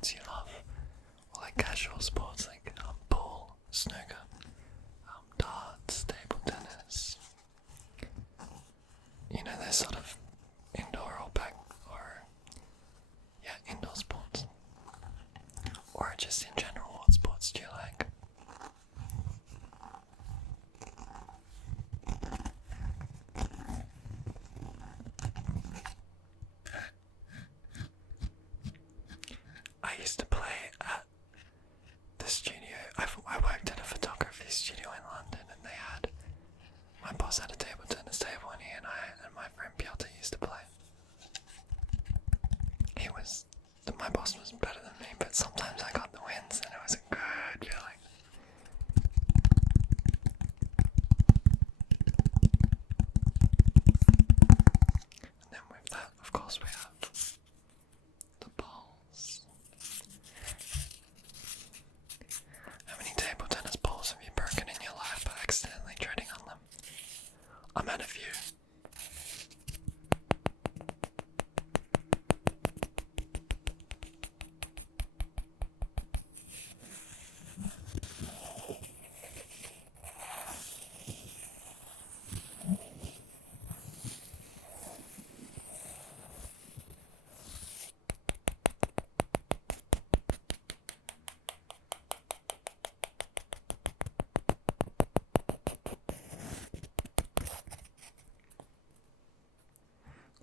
sports you love, or like casual sports like pool, snooker, darts, table tennis. You know, they're sort of indoor or back, or yeah, indoor sports. Or just in general, what sports do you like? I used to play at the studio. I worked at a photography studio in London, and my boss had a table tennis table, and he and my friend Piotr used to play. My boss was better than me, but sometimes I got the wins, and it was a good feeling. And then with that, of course, we have the balls. How many table tennis balls have you broken in your life by accidentally treading on them? I'm at a few.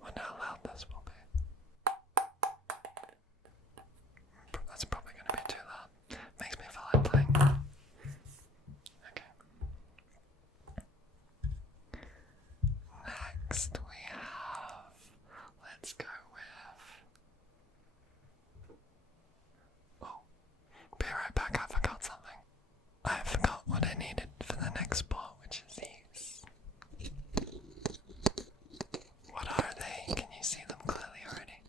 Wonder how loud this will be. That's probably going to be too loud. Makes me feel like playing. Okay. Next we have, let's go with, oh, be right back, I forgot something. I forgot what I needed for the next sport, which is these. What are they? Can you see them clearly already?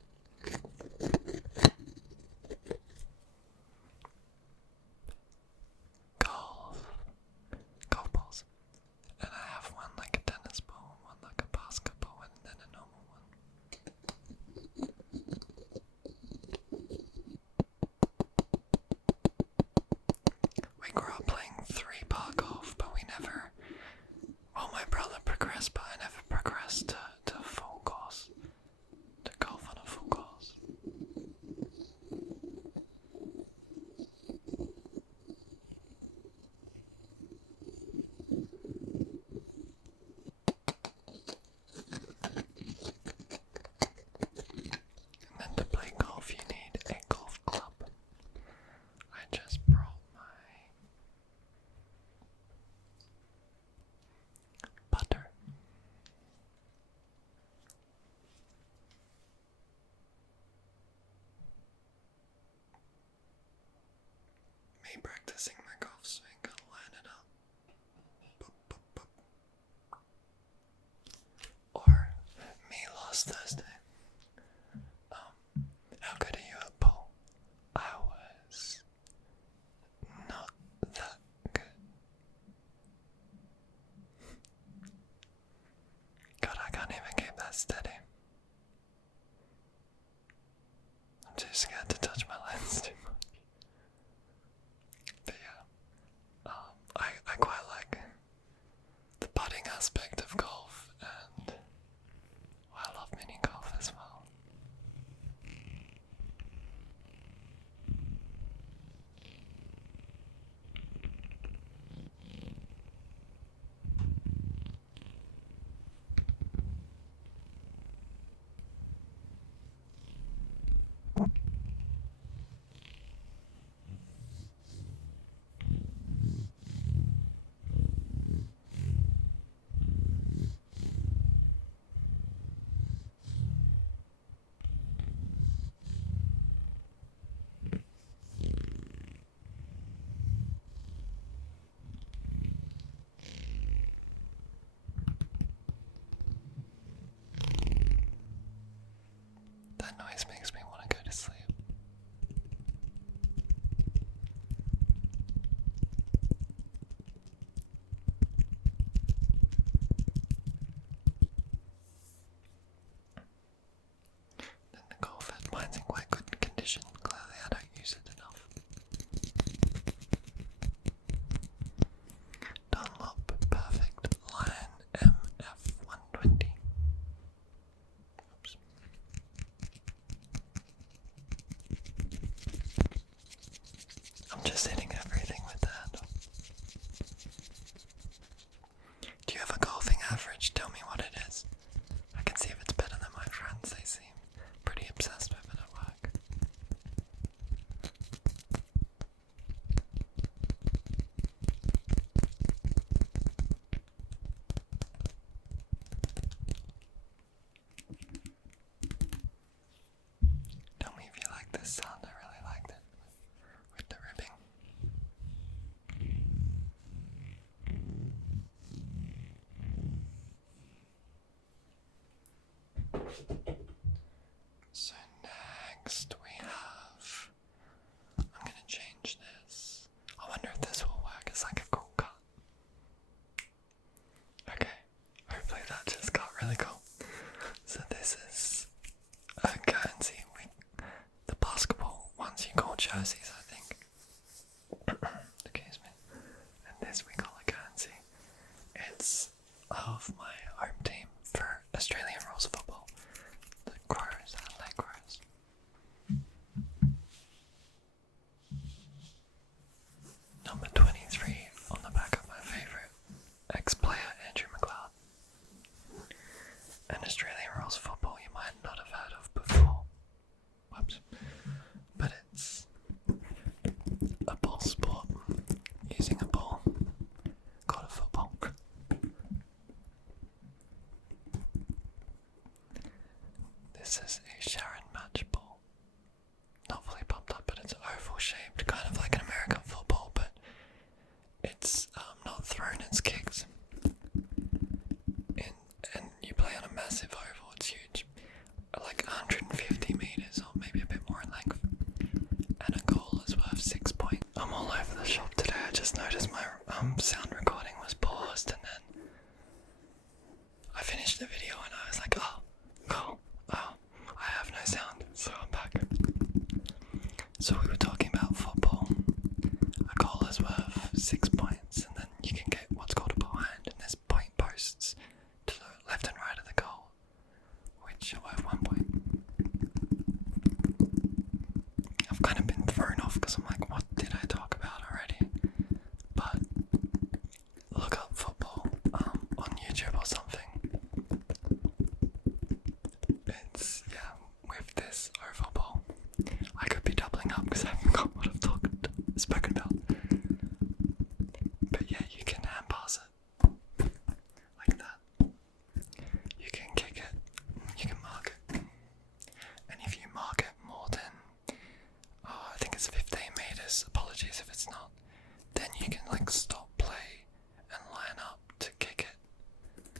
Golf balls. And I have one like a tennis ball, one like a basketball, and then a normal one. We grew up playing 3-bar golf, but we never, well, my brother progressed, but I never progressed to full course, to golf on a full course. And then to play golf, you need a golf club. I just brought my putter. Me practicing my golf swing, gotta line it up. Boop, boop, boop. Or me last Thursday. How good are you at pool? I was not that good. God, I can't even keep that steady. I'm too scared to touch my lens too much. But yeah, I quite like the putting aspect of golf, and I love mini golf as well. average, tell me what it is. I can see if it's better than my friends. They seem pretty obsessed with it at work. Tell me if you like this sound. I really liked it with the ribbing. So next we have, I'm going to change this. I wonder if this will work. It's like a cool cut. Okay, hopefully that just got really cool. So this is a Guernsey. The basketball ones you call jerseys, I think. Excuse me. And this we call a Guernsey. It's of my home team for Australian rules football. The Crows, Adelaide Crows. Number 23 on the back of my favourite ex-player Andrew McLeod. An Australian rules football you might not have heard of before. Whoops. But it's a ball sport using a ball called a football. This is a Sharon match ball. Not fully pumped up, but it's oval shaped, kind of like an American football, but it's not thrown, it's kicked. And you play on a massive oval, it's huge. Like 150 metres, or maybe a bit more in length. And a goal is worth 6 points. I'm all over the shop today. I just noticed my sound recording was paused, and then I finished the video and I was like, oh, cool. Oh, I have no sound, so I'm back. So we were talking about football. A goal is worth 6 points, and then you can get what's called a behind, and there's point posts to the left and right of the goal, which are worth 1 point. I've kind of been thrown off because I'm like, what did I talk about already? But look up football on YouTube or something. It's, yeah, with this oval ball. I could be doubling up because I haven't got what I've spoken about. But yeah, you can hand pass it like that. You can kick it, you can mark it. And if you mark it more than, I think it's 15 metres, apologies if it's not, then you can like stop play and line up to kick it.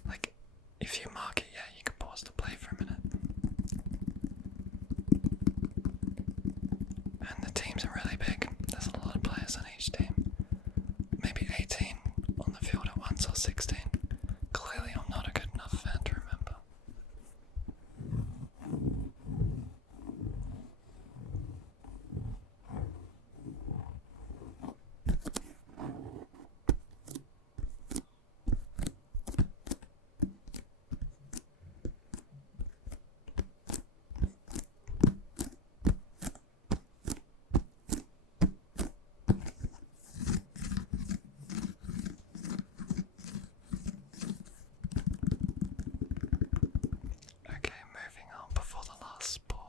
Like, if you mark it, yeah, you can pause the play for a minute. And the teams are really big. There's a lot of players on each team. Maybe 18 on the field at once, or 16. Clearly I'm not a good enough fan to remember. Okay, moving on before the last sport.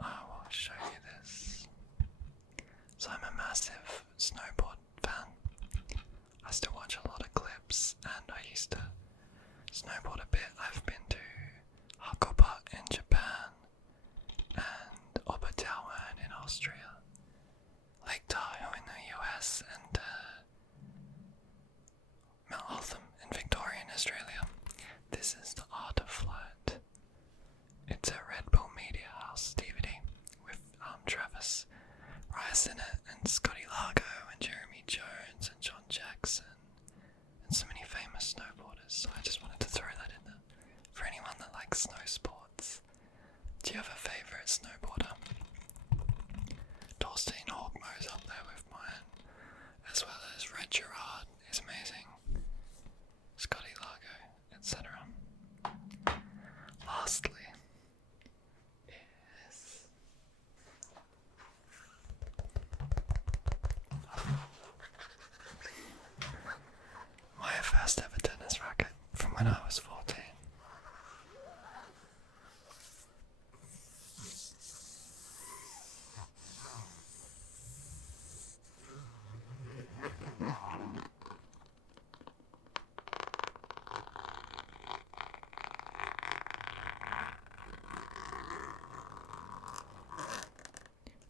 I will show you this. So I'm a massive snowboard fan. I still watch a lot of clips, and I used to snowboard a bit. I've been to Hakuba in Japan and Obertauern in Austria, Lake Tahoe in the US, and Mount Hotham in Victoria in Australia. This is The Art of Flight. It's a Red Bull Media House DVD with Travis Rice in it, and Scotty Largo, and Jeremy Jones, and John Jackson, and so many famous snowboarders. So I just wanted to throw that in there for anyone that likes snow sports. Do you have a favourite snowboarder? Torstein Hawkmo's up there with mine, as well as Red Gerard is amazing, Scotty Largo, etc. Lastly is my first ever tennis racket. when I was 14.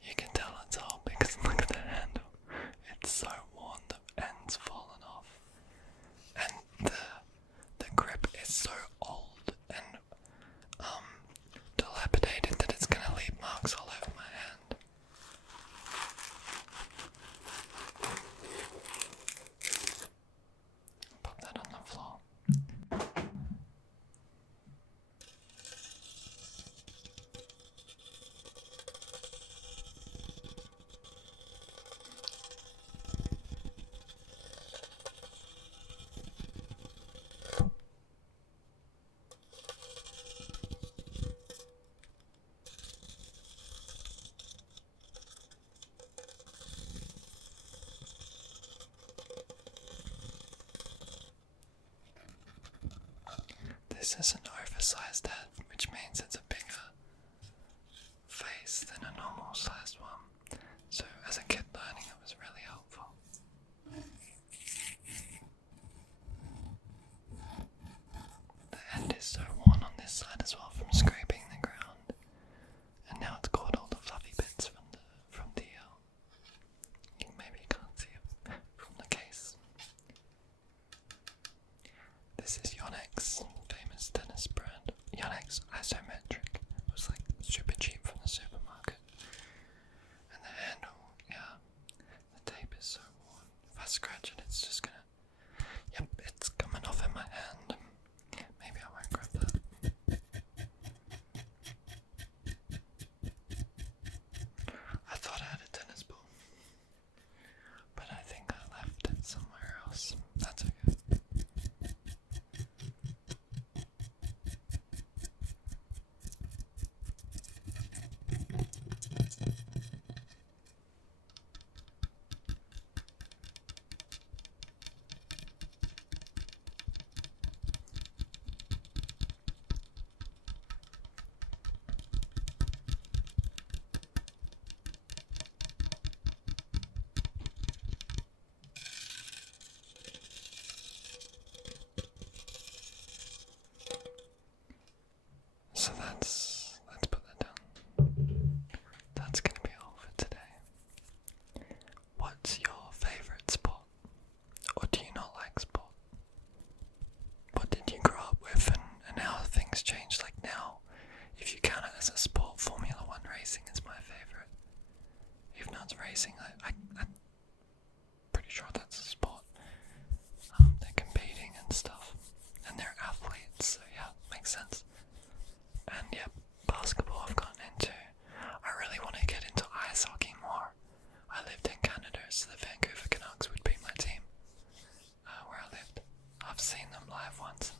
You can tell it's old because look at the handle. It's so worn, the end's fallen off. And the grip is so old and dilapidated that it's gonna leave marks all over my hand. Put that on the floor. This is an oversized head, which means it's a bigger face than a normal sized one. So as a kid learning it was really helpful. The end is so worn on this side as well from scraping the ground. And now it's caught all the fluffy bits from the maybe you can't see it from the case. This is Yonex, famous tennis brand. Yonex Isometric. It was like super cheap from the supermarket. And the handle, yeah, the tape is so worn. If I scratch it, it's just gonna, yep, it's coming off in my hand. Maybe I won't grab that. I thought I had a tennis ball, but I think I left it somewhere else. That's okay. So let's put that down. That's gonna be all for today. What's your favourite sport? Or do you not like sport? What did you grow up with and how have things changed? Like now, if you count it as a sport, Formula 1 racing is my favourite. Even though it's racing, I'm pretty sure that's a sport. They're competing and stuff. And they're athletes, so yeah, makes sense. And yeah, basketball I've gotten into. I really want to get into ice hockey more. I lived in Canada, so the Vancouver Canucks would be my team where I lived. I've seen them live once.